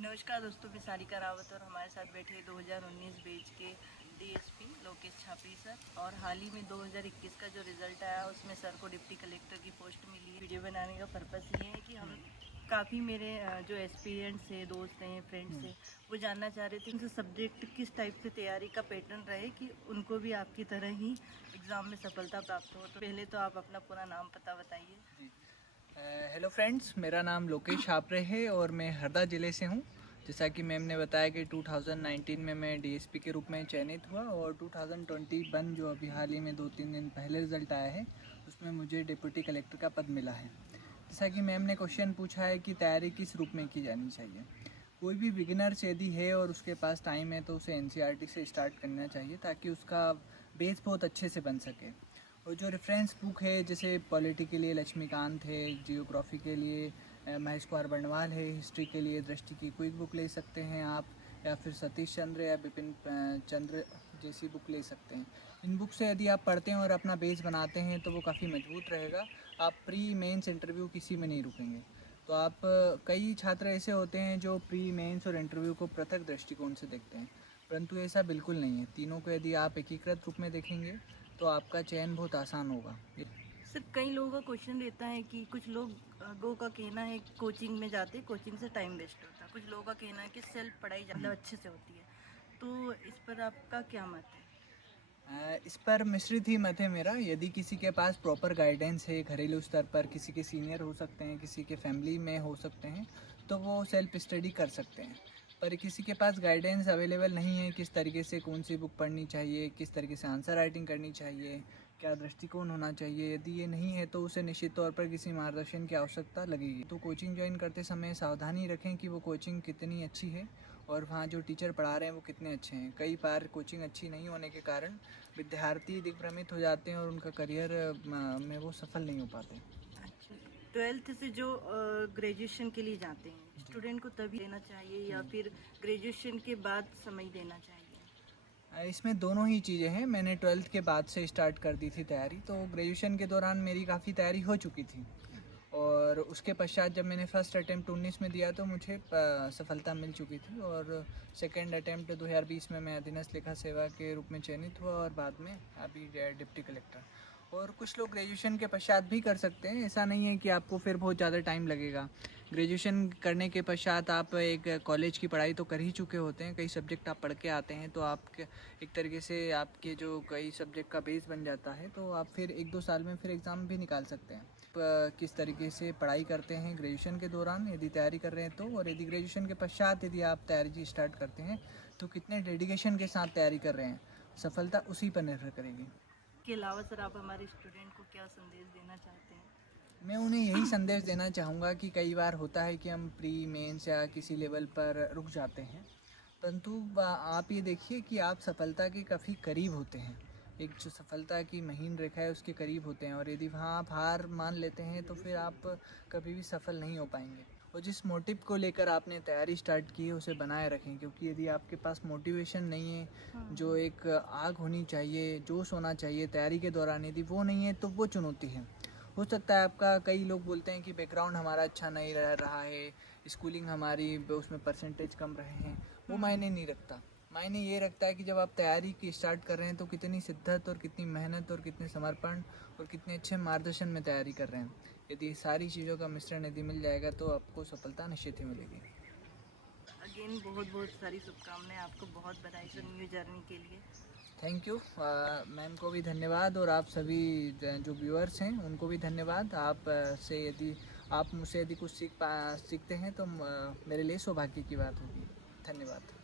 नमस्कार दोस्तों, मैं सारिका रावत और हमारे साथ बैठे 2019 बैच के डीएसपी लोकेश छापरी सर। और हाल ही में 2021 का जो रिज़ल्ट आया उसमें सर को डिप्टी कलेक्टर की पोस्ट मिली है। वीडियो बनाने का पर्पस ये है कि हम काफ़ी मेरे जो एस्पिरेंट्स हैं, दोस्त हैं, फ्रेंड्स हैं, वो जानना चाह रहे थे कि सब्जेक्ट किस टाइप से तैयारी का पैटर्न रहे कि उनको भी आपकी तरह ही एग्ज़ाम में सफलता प्राप्त हो। तो पहले तो आप अपना पूरा नाम पता बताइए। हेलो फ्रेंड्स, मेरा नाम लोकेश छापरे है और मैं हरदा ज़िले से हूँ। जैसा कि मैम ने बताया कि 2019 में मैं डीएसपी के रूप में चयनित हुआ और 2021 जो अभी हाल ही में 2-3 दिन पहले रिज़ल्ट आया है उसमें मुझे डिप्टी कलेक्टर का पद मिला है। जैसा कि मैम ने क्वेश्चन पूछा है कि तैयारी किस रूप में की जानी चाहिए। कोई भी बिगिनर्स यदि है और उसके पास टाइम है तो उसे एनसीईआरटी से स्टार्ट करना चाहिए ताकि उसका बेस बहुत अच्छे से बन सके। और जो रेफरेंस बुक है जैसे पॉलिटी के लिए लक्ष्मीकांत है, जियोग्राफी के लिए महेश कुमार बंडवाल है, हिस्ट्री के लिए दृष्टि की क्विक बुक ले सकते हैं आप, या फिर सतीश चंद्र या बिपिन चंद्र जैसी बुक ले सकते हैं। इन बुक से यदि आप पढ़ते हैं और अपना बेस बनाते हैं तो वो काफ़ी मजबूत रहेगा। आप प्री मेंस इंटरव्यू किसी में नहीं रुकेंगे। तो आप कई छात्र ऐसे होते हैं जो प्री मेंस और इंटरव्यू को पृथक दृष्टिकोण से देखते हैं, परंतु ऐसा बिल्कुल नहीं है। तीनों को यदि आप एकीकृत रूप में देखेंगे तो आपका चयन बहुत आसान होगा। सर, कई लोगों का क्वेश्चन रहता है कि कुछ लोगों का कहना है कोचिंग में जाते कोचिंग से टाइम वेस्ट होता है, कुछ लोगों का कहना है कि सेल्फ पढ़ाई ज़्यादा अच्छे से होती है। तो इस पर आपका क्या मत है? इस पर मिश्रित ही मत है मेरा। यदि किसी के पास प्रॉपर गाइडेंस है घरेलू स्तर पर, किसी के सीनियर हो सकते हैं, किसी के फैमिली में हो सकते हैं, तो वो सेल्फ स्टडी कर सकते हैं। पर किसी के पास गाइडेंस अवेलेबल नहीं है, किस तरीके से कौन सी बुक पढ़नी चाहिए, किस तरीके से आंसर राइटिंग करनी चाहिए, क्या दृष्टिकोण होना चाहिए, यदि ये नहीं है तो उसे निश्चित तौर पर किसी मार्गदर्शन की आवश्यकता लगेगी। तो कोचिंग ज्वाइन करते समय सावधानी रखें कि वो कोचिंग कितनी अच्छी है और वहाँ जो टीचर पढ़ा रहे हैं वो कितने अच्छे हैं। कई बार कोचिंग अच्छी नहीं होने के कारण विद्यार्थी दिग्भ्रमित हो जाते हैं और उनका करियर में वो सफल नहीं हो पाते। अच्छा, 12th से जो ग्रेजुएशन के लिए जाते हैं स्टूडेंट को तभी देना चाहिए या फिर ग्रेजुएशन के बाद समय देना चाहिए? इसमें दोनों ही चीज़ें हैं। मैंने 12th के बाद से स्टार्ट कर दी थी तैयारी, तो ग्रेजुएशन के दौरान मेरी काफ़ी तैयारी हो चुकी थी और उसके पश्चात जब मैंने फर्स्ट अटैम्प्ट 19 में दिया तो मुझे सफलता मिल चुकी थी और सेकंड अटैम्प्ट 2020 में मैं अधीनस्थ लेखा सेवा के रूप में चयनित हुआ और बाद में अभी डिप्टी कलेक्टर। और कुछ लोग ग्रेजुएशन के पश्चात भी कर सकते हैं, ऐसा नहीं है कि आपको फिर बहुत ज़्यादा टाइम लगेगा। ग्रेजुएशन करने के पश्चात आप एक कॉलेज की पढ़ाई तो कर ही चुके होते हैं, कई सब्जेक्ट आप पढ़ के आते हैं, तो आप एक तरीके से आपके जो कई सब्जेक्ट का बेस बन जाता है, तो आप फिर 1-2 साल में फिर एग्ज़ाम भी निकाल सकते हैं। किस तरीके से पढ़ाई करते हैं ग्रेजुएशन के दौरान यदि तैयारी कर रहे हैं तो, और यदि ग्रेजुएशन के पश्चात यदि आप तैयारी स्टार्ट करते हैं तो कितने डेडिकेशन के साथ तैयारी कर रहे हैं, सफलता उसी पर निर्भर करेगी। के अलावा सर, आप हमारे स्टूडेंट को क्या संदेश देना चाहते हैं? मैं उन्हें यही संदेश देना चाहूँगा कि कई बार होता है कि हम प्री मेंस या किसी लेवल पर रुक जाते हैं, परंतु आप ये देखिए कि आप सफलता के काफ़ी करीब होते हैं। एक जो सफलता की महीन रेखा है उसके करीब होते हैं, और यदि वहाँ आप हार मान लेते हैं तो फिर आप कभी भी सफल नहीं हो पाएंगे। और जिस मोटिव को लेकर आपने तैयारी स्टार्ट की है उसे बनाए रखें, क्योंकि यदि आपके पास मोटिवेशन नहीं है, जो एक आग होनी चाहिए, जोश होना चाहिए तैयारी के दौरान, यदि वो नहीं है तो वो चुनौती है। हो सकता है आपका, कई लोग बोलते हैं कि बैकग्राउंड हमारा अच्छा नहीं रह रहा है, स्कूलिंग हमारी उसमें परसेंटेज कम रहे हैं, वो मायने नहीं रखता। मायने ये रखता है कि जब आप तैयारी की स्टार्ट कर रहे हैं तो कितनी शिद्दत और कितनी मेहनत और कितने समर्पण और कितने अच्छे मार्गदर्शन में तैयारी कर रहे हैं। यदि सारी चीज़ों का मिश्रण यदि मिल जाएगा तो आपको सफलता निश्चित ही मिलेगी। अगेन बहुत बहुत सारी शुभकामनाएं आपको, बहुत बधाई सर न्यू जर्नी के लिए। Thank you. मैम को भी धन्यवाद और आप सभी जो व्यूअर्स हैं उनको भी धन्यवाद। आप से यदि आप मुझसे यदि कुछ सीखते हैं तो मेरे लिए सौभाग्य की बात होगी। धन्यवाद।